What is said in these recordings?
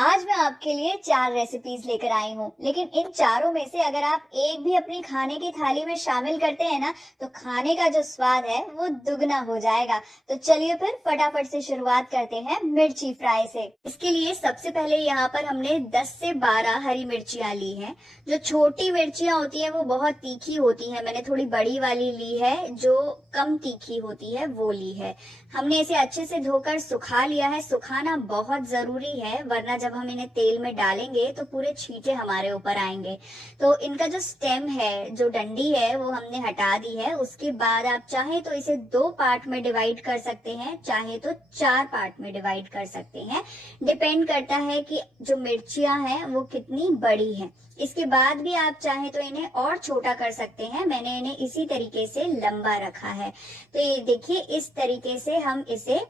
आज मैं आपके लिए 4 रेसिपीज लेकर आई हूँ, लेकिन इन चारों में से अगर आप एक भी अपनी खाने की थाली में शामिल करते हैं ना, तो खाने का जो स्वाद है वो दुगना हो जाएगा। तो चलिए फिर फटाफट से शुरुआत करते हैं मिर्ची फ्राई से। इसके लिए सबसे पहले यहाँ पर हमने 10 से 12 हरी मिर्चियाँ ली हैं। जो छोटी मिर्चियाँ होती हैं वो बहुत तीखी होती हैं, मैंने थोड़ी बड़ी वाली ली है जो कम तीखी होती है वो ली है। हमने इसे अच्छे से धोकर सुखा लिया है। सुखाना बहुत जरूरी है, वरना जब हम इन्हें तेल में डालेंगे तो पूरे छींटे हमारे ऊपर आएंगे। तो इनका जो स्टेम है, जो डंडी है, वो हमने हटा दी है। उसके बाद आप चाहे तो इसे 2 पार्ट में डिवाइड कर सकते हैं, चाहे तो 4 पार्ट में डिवाइड कर सकते हैं। डिपेंड करता है कि जो मिर्चियां हैं वो कितनी बड़ी हैं। इसके बाद भी आप चाहे तो इन्हें और छोटा कर सकते हैं। मैंने इन्हें इसी तरीके से लंबा रखा है। तो ये देखिए, इस तरीके से हम इसे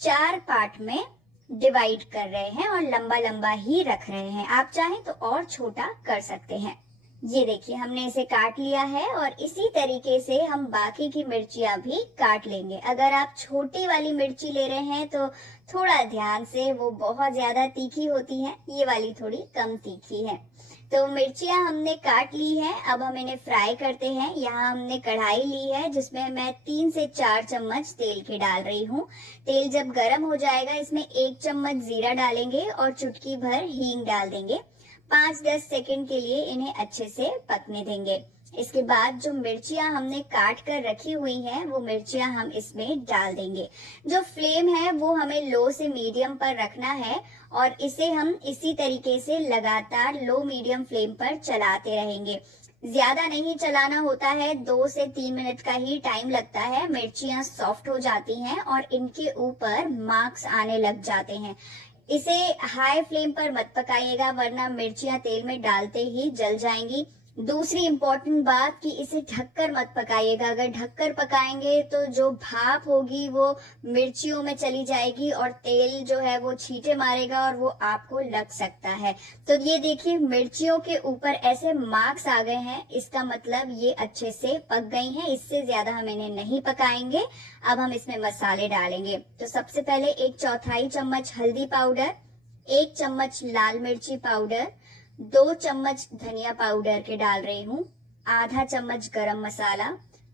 4 पार्ट में डिवाइड कर रहे हैं और लंबा लंबा ही रख रहे हैं। आप चाहें तो और छोटा कर सकते हैं। ये देखिए, हमने इसे काट लिया है और इसी तरीके से हम बाकी की मिर्चियां भी काट लेंगे। अगर आप छोटी वाली मिर्ची ले रहे हैं तो थोड़ा ध्यान से, वो बहुत ज्यादा तीखी होती है, ये वाली थोड़ी कम तीखी है। तो मिर्चियां हमने काट ली है, अब हम इन्हें फ्राई करते हैं। यहाँ हमने कढ़ाई ली है जिसमें मैं 3 से 4 चम्मच तेल के डाल रही हूँ। तेल जब गर्म हो जाएगा, इसमें 1 चम्मच जीरा डालेंगे और चुटकी भर हींग डाल देंगे। 5-10 सेकंड के लिए इन्हें अच्छे से पकने देंगे। इसके बाद जो मिर्चियां हमने काट कर रखी हुई हैं, वो मिर्चियां हम इसमें डाल देंगे। जो फ्लेम है वो हमें लो से मीडियम पर रखना है और इसे हम इसी तरीके से लगातार लो मीडियम फ्लेम पर चलाते रहेंगे। ज्यादा नहीं चलाना होता है, 2 से 3 मिनट का ही टाइम लगता है। मिर्चियां सॉफ्ट हो जाती हैं और इनके ऊपर मार्क्स आने लग जाते हैं। इसे हाई फ्लेम पर मत पकाइएगा, वरना मिर्चियां तेल में डालते ही जल जाएंगी। दूसरी इम्पोर्टेंट बात कि इसे ढककर मत पकाइएगा। अगर ढककर पकाएंगे तो जो भाप होगी वो मिर्चियों में चली जाएगी और तेल जो है वो छींटे मारेगा और वो आपको लग सकता है। तो ये देखिए, मिर्चियों के ऊपर ऐसे मार्क्स आ गए हैं, इसका मतलब ये अच्छे से पक गई हैं। इससे ज्यादा हम इन्हें नहीं पकाएंगे। अब हम इसमें मसाले डालेंगे। तो सबसे पहले 1/4 चम्मच हल्दी पाउडर, 1 चम्मच लाल मिर्ची पाउडर, 2 चम्मच धनिया पाउडर के डाल रही हूँ, आधा चम्मच गरम मसाला,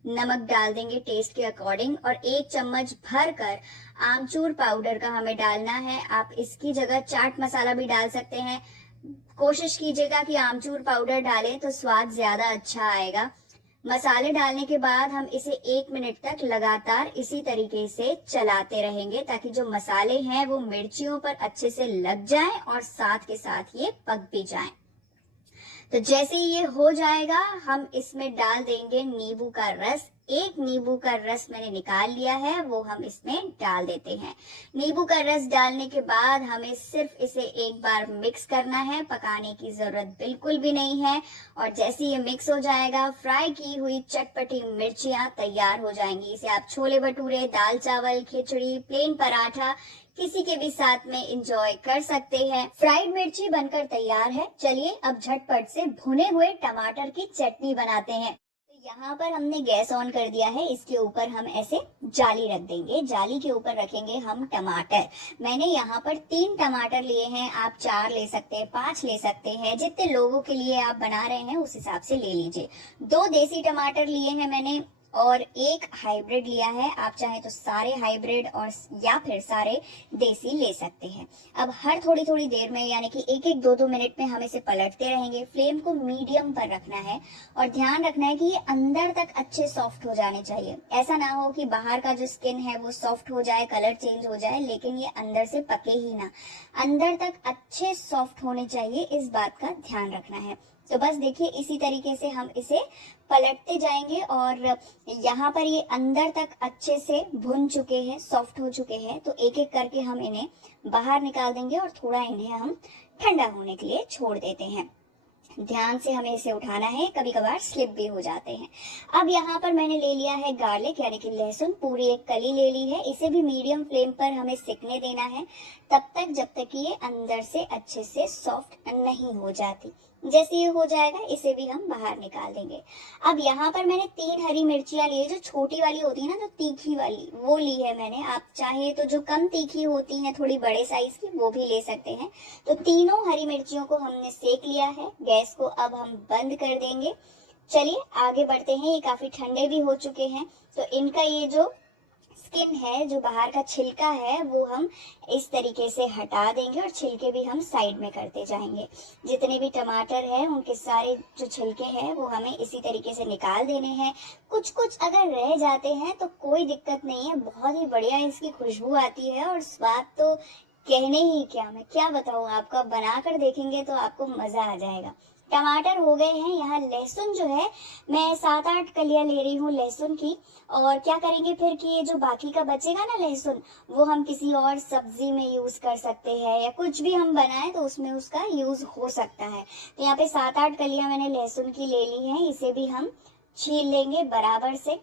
नमक डाल देंगे टेस्ट के अकॉर्डिंग और 1 चम्मच भर कर आमचूर पाउडर का हमें डालना है। आप इसकी जगह चाट मसाला भी डाल सकते हैं। कोशिश कीजिएगा कि आमचूर पाउडर डालें तो स्वाद ज्यादा अच्छा आएगा। मसाले डालने के बाद हम इसे 1 मिनट तक लगातार इसी तरीके से चलाते रहेंगे, ताकि जो मसाले हैं वो मिर्चियों पर अच्छे से लग जाएं और साथ के साथ ये पक भी जाएं। तो जैसे ही ये हो जाएगा, हम इसमें डाल देंगे नींबू का रस। 1 नींबू का रस मैंने निकाल लिया है, वो हम इसमें डाल देते हैं। नींबू का रस डालने के बाद हमें सिर्फ इसे एक बार मिक्स करना है, पकाने की जरूरत बिल्कुल भी नहीं है। और जैसे ये मिक्स हो जाएगा, फ्राई की हुई चटपटी मिर्चियां तैयार हो जाएंगी। इसे आप छोले भटूरे, दाल चावल, खिचड़ी, प्लेन पराठा, किसी के भी साथ में एंजॉय कर सकते हैं। फ्राइड मिर्ची बनकर तैयार है। चलिए अब झटपट से भुने हुए टमाटर की चटनी बनाते हैं। तो यहाँ पर हमने गैस ऑन कर दिया है। इसके ऊपर हम ऐसे जाली रख देंगे। जाली के ऊपर रखेंगे हम टमाटर। मैंने यहाँ पर 3 टमाटर लिए हैं, आप 4 ले सकते हैं, 5 ले सकते हैं, जितने लोगों के लिए आप बना रहे हैं उस हिसाब से ले लीजिए। 2 देसी टमाटर लिए हैं मैंने और 1 हाइब्रिड लिया है। आप चाहे तो सारे हाइब्रिड और या फिर सारे देसी ले सकते हैं। अब हर थोड़ी थोड़ी देर में, यानी कि 1-1, 2-2 मिनट में हम इसे पलटते रहेंगे। फ्लेम को मीडियम पर रखना है और ध्यान रखना है कि ये अंदर तक अच्छे सॉफ्ट हो जाने चाहिए। ऐसा ना हो कि बाहर का जो स्किन है वो सॉफ्ट हो जाए, कलर चेंज हो जाए, लेकिन ये अंदर से पके ही ना। अंदर तक अच्छे सॉफ्ट होने चाहिए, इस बात का ध्यान रखना है। तो बस देखिए, इसी तरीके से हम इसे पलटते जाएंगे और यहाँ पर ये अंदर तक अच्छे से भुन चुके हैं, सॉफ्ट हो चुके हैं। तो एक एक करके हम इन्हें बाहर निकाल देंगे और थोड़ा इन्हें हम ठंडा होने के लिए छोड़ देते हैं। ध्यान से हमें इसे उठाना है, कभी कभार स्लिप भी हो जाते हैं। अब यहाँ पर मैंने ले लिया है गार्लिक, यानी कि लहसुन, पूरी 1 कली ले ली है। इसे भी मीडियम फ्लेम पर हमें सिकने देना है, तब तक जब तक कि ये अंदर से अच्छे से सॉफ्ट नहीं हो जाती। जैसे ये हो जाएगा इसे भी हम बाहर निकाल देंगे। अब यहाँ पर मैंने 3 हरी मिर्चियाँ ली है, जो छोटी वाली होती है ना, जो तीखी वाली, वो ली है मैंने। आप चाहे तो जो कम तीखी होती हैं, थोड़ी बड़े साइज़ की, वो भी ले सकते हैं। तो तीनों हरी मिर्चियों को हमने सेक लिया है। गैस को अब हम बंद कर देंगे। चलिए आगे बढ़ते हैं। ये काफ़ी ठंडे भी हो चुके हैं, तो इनका ये जो स्किन है, जो बाहर का छिलका है, वो हम इस तरीके से हटा देंगे और छिलके भी हम साइड में करते जाएंगे। जितने भी टमाटर हैं उनके सारे जो छिलके हैं वो हमें इसी तरीके से निकाल देने हैं। कुछ कुछ अगर रह जाते हैं तो कोई दिक्कत नहीं है, बहुत ही बढ़िया इसकी खुशबू आती है और स्वाद तो कहने ही क्या, मैं क्या बताऊँ आपको, आप बनाकर देखेंगे तो आपको मज़ा आ जाएगा। टमाटर हो गए हैं। यहाँ लहसुन जो है, मैं 7-8 कलियां ले रही हूँ लहसुन की। और क्या करेंगे फिर कि ये जो बाकी का बचेगा ना लहसुन, वो हम किसी और सब्जी में यूज कर सकते हैं, या कुछ भी हम बनाएं तो उसमें उसका यूज हो सकता है। तो यहाँ पे 7-8 कलियां मैंने लहसुन की ले ली हैं। इसे भी हम छील लेंगे बराबर से।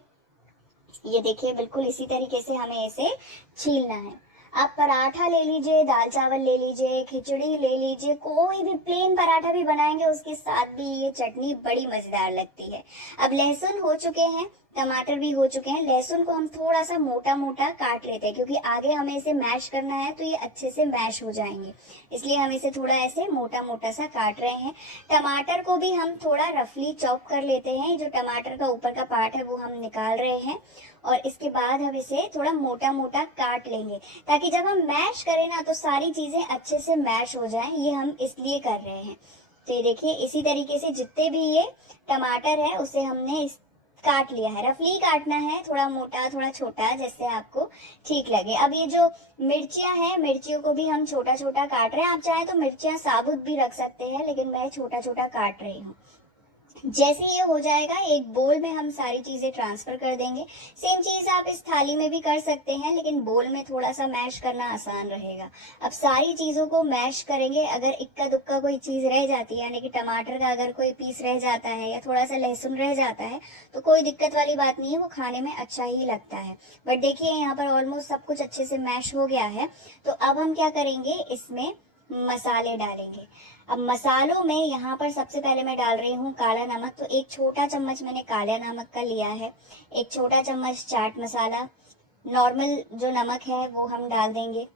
ये देखिए बिल्कुल इसी तरीके से हमें इसे छीलना है। आप पराठा ले लीजिए, दाल चावल ले लीजिए, खिचड़ी ले लीजिए, कोई भी प्लेन पराठा भी बनाएंगे उसके साथ भी ये चटनी बड़ी मजेदार लगती है। अब लहसुन हो चुके हैं, टमाटर भी हो चुके हैं। लहसुन को हम थोड़ा सा मोटा मोटा काट लेते हैं, क्योंकि आगे हमें इसे मैश करना है तो ये अच्छे से मैश हो जाएंगे, इसलिए हम इसे थोड़ा ऐसे मोटा मोटा सा काट रहे हैं। टमाटर को भी हम थोड़ा रफली चॉप कर लेते हैं। जो टमाटर का ऊपर का पार्ट है वो हम निकाल रहे हैं, और इसके बाद हम इसे थोड़ा मोटा मोटा काट लेंगे, ताकि जब हम मैश करें ना तो सारी चीजें अच्छे से मैश हो जाएं। ये हम इसलिए कर रहे हैं। तो ये देखिए इसी तरीके से जितने भी ये टमाटर है उसे हमने काट लिया है। रफली काटना है, थोड़ा मोटा थोड़ा छोटा, जैसे आपको ठीक लगे। अब ये जो मिर्चियां हैं, मिर्चियों को भी हम छोटा छोटा काट रहे हैं। आप चाहे तो मिर्चियां साबुत भी रख सकते हैं, लेकिन मैं छोटा छोटा काट रही हूँ। जैसे ये हो जाएगा एक बोल में हम सारी चीजें ट्रांसफर कर देंगे। सेम चीज आप इस थाली में भी कर सकते हैं, लेकिन बोल में थोड़ा सा मैश करना आसान रहेगा। अब सारी चीजों को मैश करेंगे। अगर इक्का दुक्का कोई चीज रह जाती है, यानी कि टमाटर का अगर कोई पीस रह जाता है या थोड़ा सा लहसुन रह जाता है, तो कोई दिक्कत वाली बात नहीं है, वो खाने में अच्छा ही लगता है। बट देखिए यहाँ पर ऑलमोस्ट सब कुछ अच्छे से मैश हो गया है। तो अब हम क्या करेंगे, इसमें मसाले डालेंगे। अब मसालों में यहाँ पर सबसे पहले मैं डाल रही हूँ काला नमक। तो एक छोटा चम्मच मैंने काला नमक का लिया है। एक छोटा चम्मच चाट मसाला, नॉर्मल जो नमक है वो हम डाल देंगे।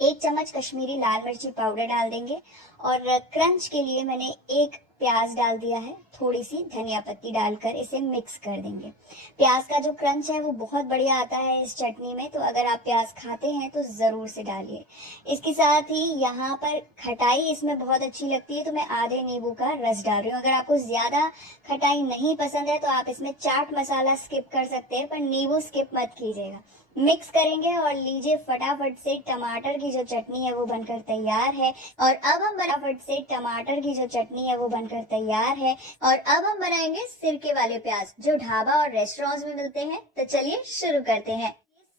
एक चम्मच कश्मीरी लाल मिर्ची पाउडर डाल देंगे, और क्रंच के लिए मैंने एक प्याज डाल दिया है। थोड़ी सी धनिया पत्ती डालकर इसे मिक्स कर देंगे। प्याज का जो क्रंच है वो बहुत बढ़िया आता है इस चटनी में, तो अगर आप प्याज खाते हैं तो जरूर से डालिए। इसके साथ ही यहाँ पर खटाई इसमें बहुत अच्छी लगती है, तो मैं आधे नींबू का रस डाल रही हूँ। अगर आपको ज्यादा खटाई नहीं पसंद है तो आप इसमें चाट मसाला स्किप कर सकते हैं, पर नींबू स्किप मत कीजिएगा। मिक्स करेंगे और लीजिए फटाफट से टमाटर की जो चटनी है वो बनकर तैयार है। और अब हम फटाफट से टमाटर की जो चटनी है वो बनकर तैयार है। और अब हम बनाएंगे सिरके वाले प्याज, जो ढाबा और रेस्टोरेंट्स में मिलते हैं। तो चलिए शुरू करते हैं।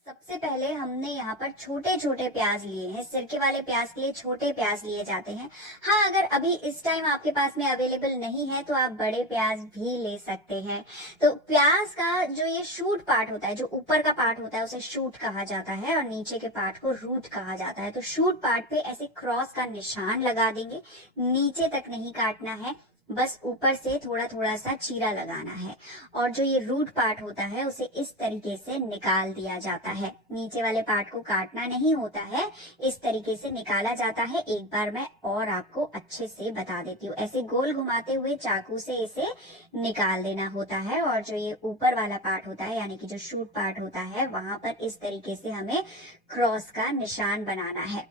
सबसे पहले हमने यहाँ पर छोटे छोटे प्याज लिए हैं। सिरके वाले प्याज के लिए छोटे प्याज लिए जाते हैं। हाँ, अगर अभी इस टाइम आपके पास में अवेलेबल नहीं है तो आप बड़े प्याज भी ले सकते हैं। तो प्याज का जो ये शूट पार्ट होता है, जो ऊपर का पार्ट होता है उसे शूट कहा जाता है, और नीचे के पार्ट को रूट कहा जाता है। तो शूट पार्ट पे ऐसे क्रॉस का निशान लगा देंगे। नीचे तक नहीं काटना है, बस ऊपर से थोड़ा थोड़ा सा चीरा लगाना है। और जो ये रूट पार्ट होता है उसे इस तरीके से निकाल दिया जाता है। नीचे वाले पार्ट को काटना नहीं होता है, इस तरीके से निकाला जाता है। एक बार मैं और आपको अच्छे से बता देती हूँ। ऐसे गोल घुमाते हुए चाकू से इसे निकाल देना होता है, और जो ये ऊपर वाला पार्ट होता है, यानी कि जो शूट पार्ट होता है, वहां पर इस तरीके से हमें क्रॉस का निशान बनाना है।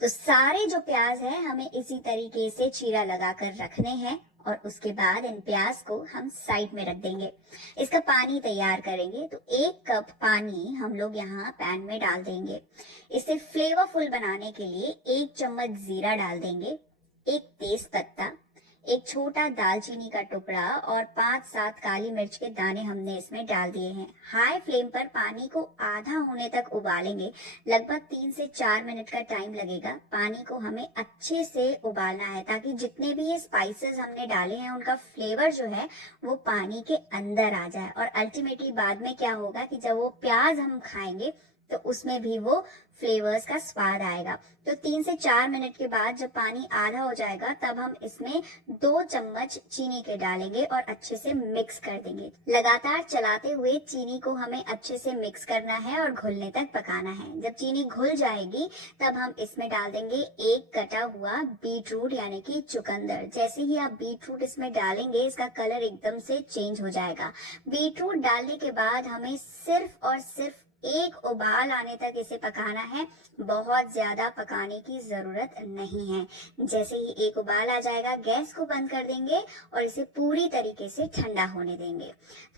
तो सारे जो प्याज है हमें इसी तरीके से चीरा लगाकर रखने हैं, और उसके बाद इन प्याज को हम साइड में रख देंगे। इसका पानी तैयार करेंगे। तो 1 कप पानी हम लोग यहाँ पैन में डाल देंगे। इसे फ्लेवरफुल बनाने के लिए 1 चम्मच जीरा डाल देंगे, एक तेज पत्ता, एक छोटा दालचीनी का टुकड़ा, और 5-7 काली मिर्च के दाने हमने इसमें डाल दिए हैं। हाई फ्लेम पर पानी को आधा होने तक उबालेंगे। लगभग 3 से 4 मिनट का टाइम लगेगा। पानी को हमें अच्छे से उबालना है, ताकि जितने भी ये स्पाइसेस हमने डाले हैं उनका फ्लेवर जो है वो पानी के अंदर आ जाए। और अल्टीमेटली बाद में क्या होगा कि जब वो प्याज हम खाएंगे तो उसमें भी वो फ्लेवर्स का स्वाद आएगा। तो 3 से 4 मिनट के बाद जब पानी आधा हो जाएगा तब हम इसमें 2 चम्मच चीनी के डालेंगे और अच्छे से मिक्स कर देंगे। लगातार चलाते हुए चीनी को हमें अच्छे से मिक्स करना है और घुलने तक पकाना है। जब चीनी घुल जाएगी तब हम इसमें डाल देंगे एक कटा हुआ बीट रूट यानी कि चुकंदर। जैसे ही आप बीट रूट इसमें डालेंगे इसका कलर एकदम से चेंज हो जाएगा। बीट रूट डालने के बाद हमें सिर्फ और सिर्फ एक उबाल आने तक इसे पकाना है, बहुत ज्यादा पकाने की जरूरत नहीं है। जैसे ही एक उबाल आ जाएगा गैस को बंद कर देंगे और इसे पूरी तरीके से ठंडा होने देंगे।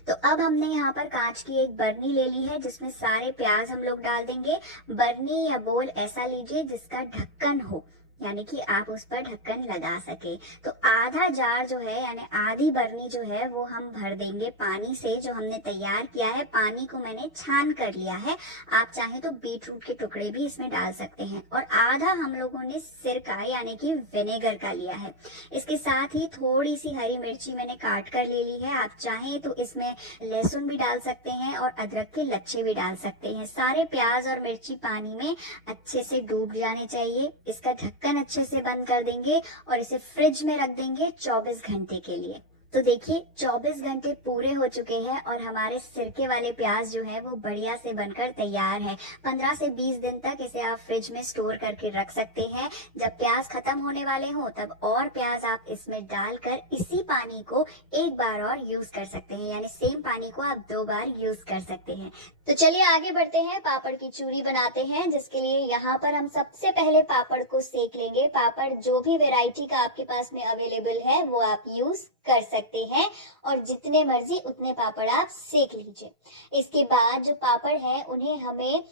तो अब हमने यहाँ पर कांच की एक बर्नी ले ली है जिसमें सारे प्याज हम लोग डाल देंगे। बर्नी या बोल ऐसा लीजिए जिसका ढक्कन हो, यानी कि आप उस पर ढक्कन लगा सके। तो आधा जार जो है यानी आधी बर्नी जो है वो हम भर देंगे पानी से जो हमने तैयार किया है। पानी को मैंने छान कर लिया है, आप चाहे तो बीट रूट के टुकड़े भी इसमें डाल सकते हैं। और आधा हम लोगों ने सिरका यानी कि विनेगर का लिया है। इसके साथ ही थोड़ी सी हरी मिर्ची मैंने काट कर ले ली है, आप चाहें तो इसमें लहसुन भी डाल सकते हैं और अदरक के लच्छे भी डाल सकते हैं। सारे प्याज और मिर्ची पानी में अच्छे से डूब जाने चाहिए। इसका ढक्कन अच्छे से बंद कर देंगे और इसे फ्रिज में रख देंगे 24 घंटे के लिए। तो देखिए 24 घंटे पूरे हो चुके हैं और हमारे सिरके वाले प्याज जो है वो बढ़िया से बनकर तैयार है। 15 से 20 दिन तक इसे आप फ्रिज में स्टोर करके रख सकते हैं। जब प्याज खत्म होने वाले हो तब और प्याज आप इसमें डालकर इसी पानी को एक बार और यूज कर सकते हैं, यानी सेम पानी को आप 2 बार यूज कर सकते हैं। तो चलिए आगे बढ़ते हैं, पापड़ की चूरी बनाते हैं। जिसके लिए यहाँ पर हम सबसे पहले पापड़ को सेक लेंगे। पापड़ जो भी वैरायटी का आपके पास में अवेलेबल है वो आप यूज कर सकते हैं और जितने मर्जी उतने पापड़ आप सेक लीजिए। इसके बाद जो पापड़ है उन्हें हमें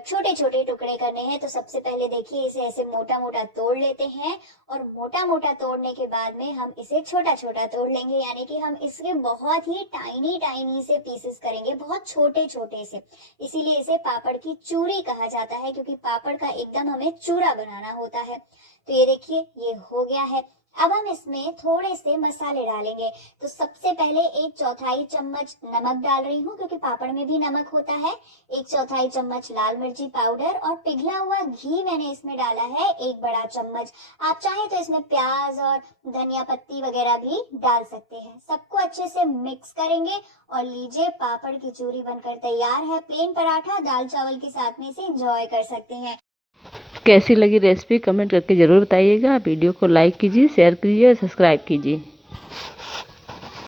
छोटे छोटे टुकड़े करने हैं। तो सबसे पहले देखिए इसे ऐसे मोटा मोटा तोड़ लेते हैं और मोटा मोटा तोड़ने के बाद में हम इसे छोटा छोटा तोड़ लेंगे, यानी कि हम इसके बहुत ही टाइनी टाइनी से पीसेस करेंगे, बहुत छोटे छोटे से। इसीलिए इसे पापड़ की चूरी कहा जाता है क्योंकि पापड़ का एकदम हमें चूरा बनाना होता है। तो ये देखिए ये हो गया है। अब हम इसमें थोड़े से मसाले डालेंगे। तो सबसे पहले 1/4 चम्मच नमक डाल रही हूँ क्योंकि पापड़ में भी नमक होता है। 1/4 चम्मच लाल मिर्ची पाउडर और पिघला हुआ घी मैंने इसमें डाला है 1 बड़ा चम्मच। आप चाहें तो इसमें प्याज और धनिया पत्ती वगैरह भी डाल सकते हैं। सबको अच्छे से मिक्स करेंगे और लीजिए पापड़ की चूरी बनकर तैयार है। प्लेन पराठा दाल चावल के साथ में इसे एंजॉय कर सकते हैं। कैसी लगी रेसिपी कमेंट करके ज़रूर बताइएगा। वीडियो को लाइक कीजिए, शेयर कीजिए और सब्सक्राइब कीजिए।